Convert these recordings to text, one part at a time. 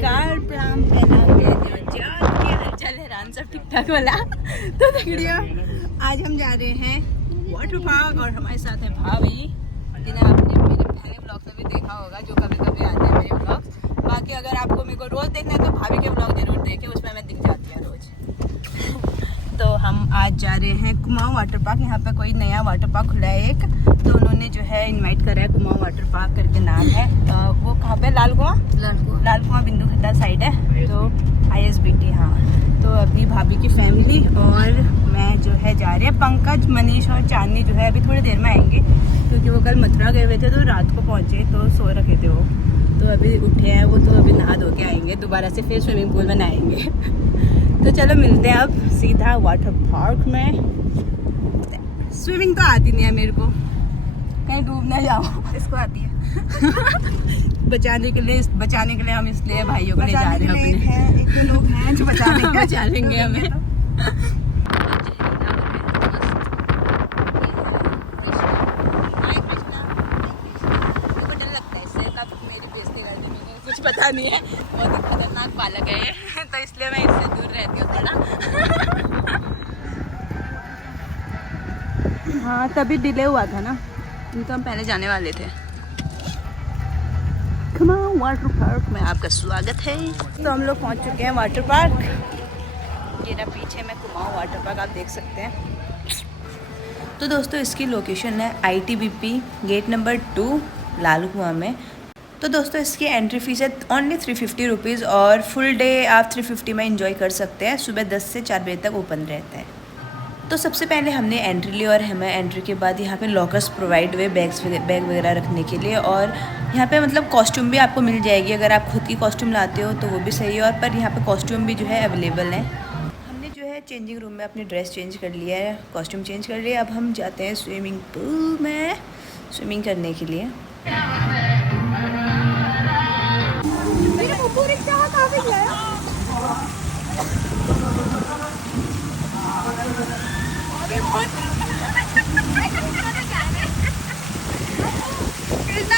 नमस्कार, प्रणाम, क्या हाल सब ठीक ठाक वाला। तो देखिए आज हम जा रहे हैं वाटर पार्क और हमारे साथ है भाभी, जिन्हें आपने मेरे पहले ब्लॉग में भी देखा होगा, जो कभी कभी आते हैं मेरे ब्लॉग्स। बाकी अगर आपको मेरे को रोज़ देखना है तो भाभी के ब्लॉग जरूर देखें, उसमें मैं दिख जाती हूँ रोज़। तो हम आज जा रहे हैं कुमाऊं वाटर पार्क। यहाँ पे कोई नया वाटर पार्क खुला है एक, तो उन्होंने जो है इनवाइट करा है। कुमाऊं वाटर पार्क करके नाम है। वो कहाँ पे? लाल कुआं बिंदु खड्डा साइड है, तो ISBT। हाँ, तो अभी भाभी की फैमिली और मैं जो है जा रहे हैं। पंकज, मनीष और चांदनी जो है अभी थोड़ी देर में आएंगे, क्योंकि वो कल मथुरा गए हुए थे तो रात को पहुँचे, तो सो रखे थे वो। तो अभी उठे हैं वो, तो अभी नहा धो के आएंगे दोबारा से, फिर स्विमिंग पूल में नहाएंगे। तो चलो मिलते हैं अब सीधा वाटर पार्क में। स्विमिंग तो आती नहीं है मेरे को, कहीं डूब ना जाओ। इसको आती है। बचाने के लिए हम इसलिए भाइयों को ले जा रहे हैं अपने। एक लोग हैं जो बचा लेंगे हमें। कुछ पता नहीं है, बहुत ही खतरनाक बालक है ये, तो इसलिए मैं इससे दूर रहती हूँ थोड़ा। हाँ, तभी डिले हुआ था ना, नहीं तो हम पहले जाने वाले थे। कुमाऊं वाटर पार्क में आपका स्वागत है। तो हम लोग पहुँच चुके हैं वाटर पार्क। ये ना पीछे में कुमाऊं वाटर पार्क, आप देख सकते हैं। तो दोस्तों इसकी लोकेशन है ITBP गेट नंबर 2 लाल कुआं में। तो दोस्तों इसकी एंट्री फीस है ओनली 350 रुपीज़, और फुल डे आप 350 में एंजॉय कर सकते हैं। सुबह 10 से 4 बजे तक ओपन रहता है। तो सबसे पहले हमने एंट्री ली, और हमें एंट्री के बाद यहाँ पे लॉकर्स प्रोवाइड हुए बैग वगैरह रखने के लिए, और यहाँ पे मतलब कॉस्ट्यूम भी आपको मिल जाएगी। अगर आप खुद की कॉस्ट्यूम लाते हो तो वो भी सही है, और पर यहाँ पे कॉस्ट्यूम भी जो है अवेलेबल है। हमने जो है चेंजिंग रूम में अपनी ड्रेस चेंज कर लिया है, कॉस्ट्यूम चेंज कर लिया। अब हम जाते हैं स्विमिंग पूल में स्विमिंग करने के लिए।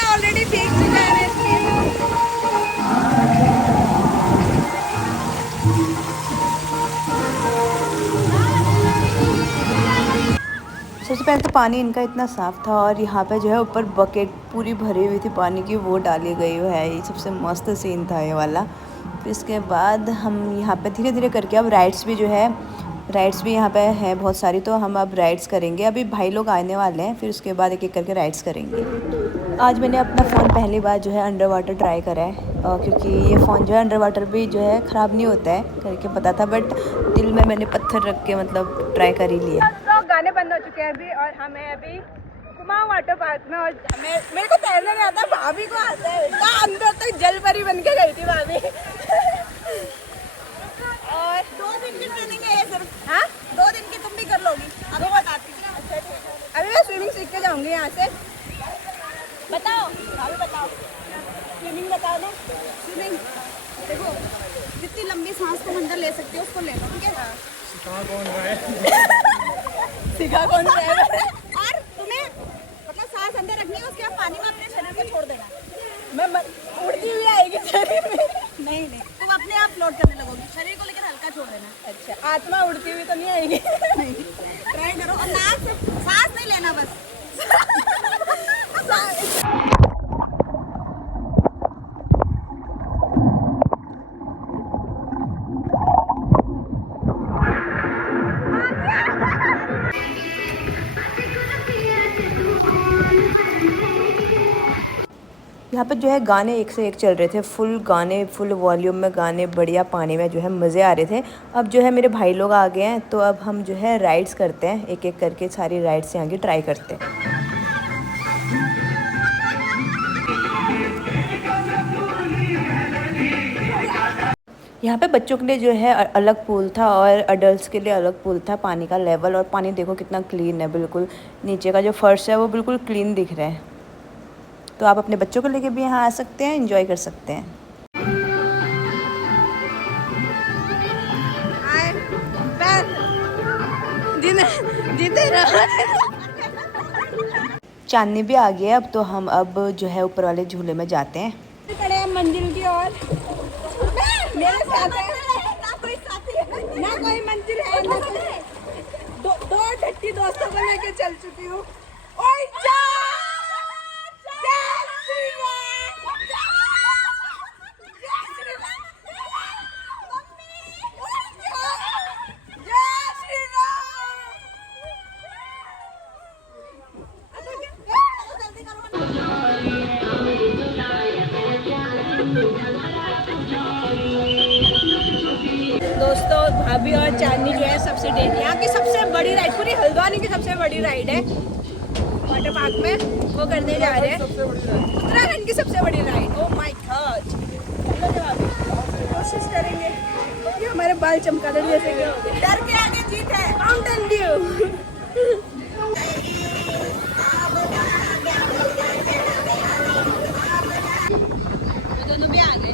ऑलरेडी देख चुका है। सबसे पहले तो पानी इनका इतना साफ़ था, और यहाँ पे जो है ऊपर बकेट पूरी भरी हुई थी पानी की, वो डाली गई है। ये सबसे मस्त सीन था ये वाला। फिर इसके बाद हम यहाँ पे धीरे धीरे करके अब राइड्स भी यहाँ पे है बहुत सारी, तो हम अब राइड्स करेंगे। अभी भाई लोग आने वाले हैं, फिर उसके बाद एक एक करके राइड्स करेंगे। आज मैंने अपना फ़ोन पहली बार जो है अंडर वाटर ट्राई करा है, क्योंकि ये फ़ोन जो है अंडर वाटर भी जो है ख़राब नहीं होता है करके पता था, बट दिल में मैंने पत्थर रख के मतलब ट्राई कर ही लिया। तो गाने बंद हो चुके हैं अभी, और हमें अभी कुमाऊं वाटर पार्क में, और मेरे को तैरना नहीं आता, भाभी को आता है। अंदर तक जल परी बन के गई थी भाभी। और 2 दिन की ट्रेनिंग है ये सिर्फ। हाँ, 2 दिन की तुम भी कर लोगी। अभी बताती हूँ। अच्छा ठीक है, अभी मैं स्विमिंग सीख के जाऊँगी यहाँ से। बताओ भाभी, बताओ स्विमिंग, बताओ ना स्विमिंग। देखो जितनी लंबी सांस तुम अंदर ले सकती हो उसको ले लो, ठीक है? सिखा कौन रहा है? और तुम्हें मतलब सांस अंदर रखनी है, उसके बाद पानी में अपने शरीर को छोड़ देना। मैं उड़ती हुई आएगी शरीर में? नहीं, तुम अपने आप फ्लोट करने लगोगी, शरीर को लेकर हल्का छोड़ देना। अच्छा, आत्मा उड़ती हुई तो नहीं आएगी? नहीं, ट्राई करो। और नाक से सांस नहीं लेना बस। यहाँ पर जो है गाने एक से एक चल रहे थे, फुल वॉल्यूम में गाने, बढ़िया पानी में जो है मज़े आ रहे थे। अब जो है मेरे भाई लोग आ गए हैं, तो अब हम जो है राइड्स करते हैं, एक एक करके सारी राइड्स यहाँ की ट्राई करते हैं। यहाँ पे बच्चों के लिए जो है अलग पूल था, और अडल्ट्स के लिए अलग पूल था। पानी का लेवल और पानी देखो कितना क्लीन है, बिल्कुल नीचे का जो फर्श है वो बिल्कुल क्लीन दिख रहा है। तो आप अपने बच्चों को लेके भी यहाँ आ सकते हैं, एंजॉय कर सकते हैं। चांदनी भी आ गया अब, तो हम अब जो है ऊपर वाले झूले में जाते हैं। खड़े हैं मंजिल की ओर। मेरे साथ है ना कोई साथी है ना कोई मंजिल है ना दो ठट्टी दोस्तों को लेके चल चुकी हूँ। ओए जा दोस्तों भाभी और चांदनी जो है सबसे यहाँ की सबसे बड़ी राइड, पूरी हल्द्वानी की सबसे बड़ी राइड है वाटर पार्क में, वो करने जा रहे हैं। उत्तराखंड की सबसे बड़ी राइड। ओह माय गॉड, कोशिश करेंगे। ये हमारे बाल चमकादड़ जैसे क्या हो गए। डर के आगे जीत है, माउंटेन ड्यू। दोनों भी आ गए।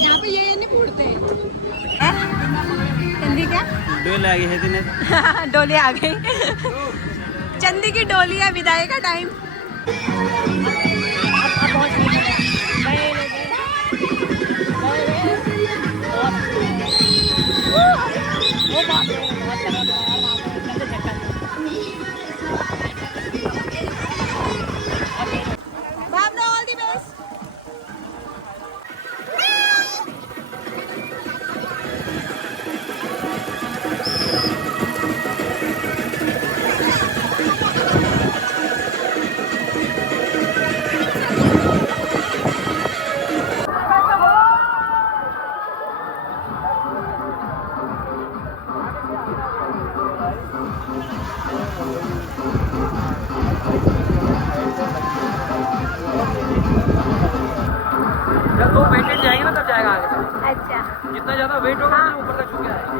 यहाँ पे ये नहीं फूटते। चंदी क्या डोली आ गई है डोली आ गई। चंदी की डोली है, विदाई का टाइम। जब वो वेटेड जाएंगे ना तब जाएगा आगे। अच्छा, जितना ज्यादा वेट होगा उतना ऊपर तक झुक जाएगा।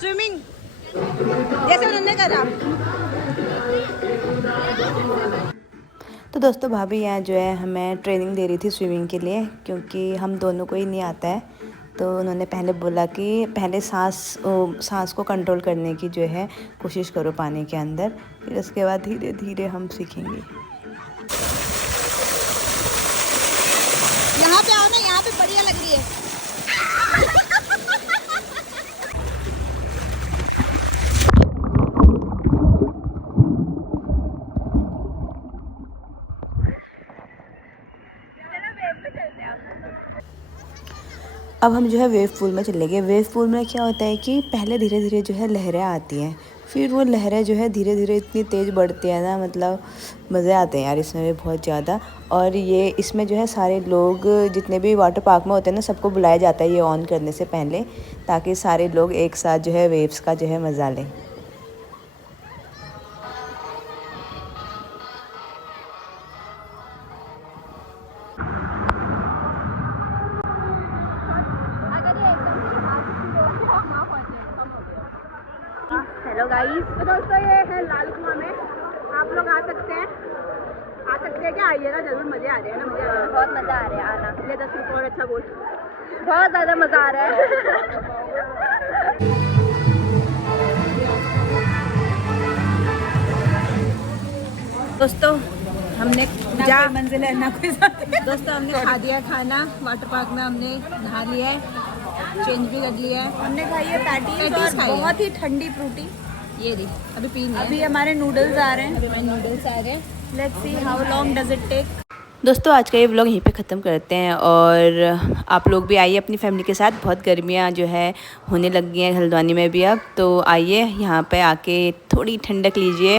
स्विमिंग जैसे उन्होंने करा। तो दोस्तों भाभी यहाँ जो है हमें ट्रेनिंग दे रही थी स्विमिंग के लिए, क्योंकि हम दोनों को ही नहीं आता है। तो उन्होंने पहले बोला कि पहले सांस को कंट्रोल करने की जो है कोशिश करो पानी के अंदर, फिर उसके बाद धीरे धीरे हम सीखेंगे। यहाँ पे आओ ना, यहाँ पे बढ़िया लग रही है। अब हम जो है वेव पूल में चले गए। वेव पूल में क्या होता है कि पहले धीरे धीरे जो है लहरें आती हैं, फिर वो लहरें जो है धीरे धीरे इतनी तेज़ बढ़ती है ना, मतलब मज़े आते हैं यार इसमें भी बहुत ज़्यादा। और ये इसमें जो है सारे लोग जितने भी वाटर पार्क में होते हैं ना, सबको बुलाया जाता है ये ऑन करने से पहले, ताकि सारे लोग एक साथ जो है वेव्स का जो है मज़ा लें। हेलो गाइस, तो दोस्तों ये है लाल कुआं में, आप लोग आ सकते हैं क्या? आइएगा जरूर, मजे आ रहे हैं ना? मजे आ रहे हैं, बहुत मजा आ रहा है आना। ये 10 रुपये और अच्छा बोल, बहुत ज़्यादा मज़ा आ रहा है। दोस्तों हमने जा मंजिल है ना कोई दोस्तों हमने खा दिया खाना वाटर पार्क में, हमने नहा लिया है, चेंज भी कर लिया है, हमने खाई है पैटीज और बहुत ही ठंडी फ्रूटी। ये दी अभी पीनी है। अभी हमारे नूडल्स आ रहे हैं, let's see how long does it take. दोस्तों आज का ये व्लॉग यहीं पे ख़त्म करते हैं, और आप लोग भी आइए अपनी फैमिली के साथ। बहुत गर्मियाँ जो है होने लग गई हैं हल्द्वानी में भी अब, तो आइए यहाँ पे आके थोड़ी ठंडक लीजिए।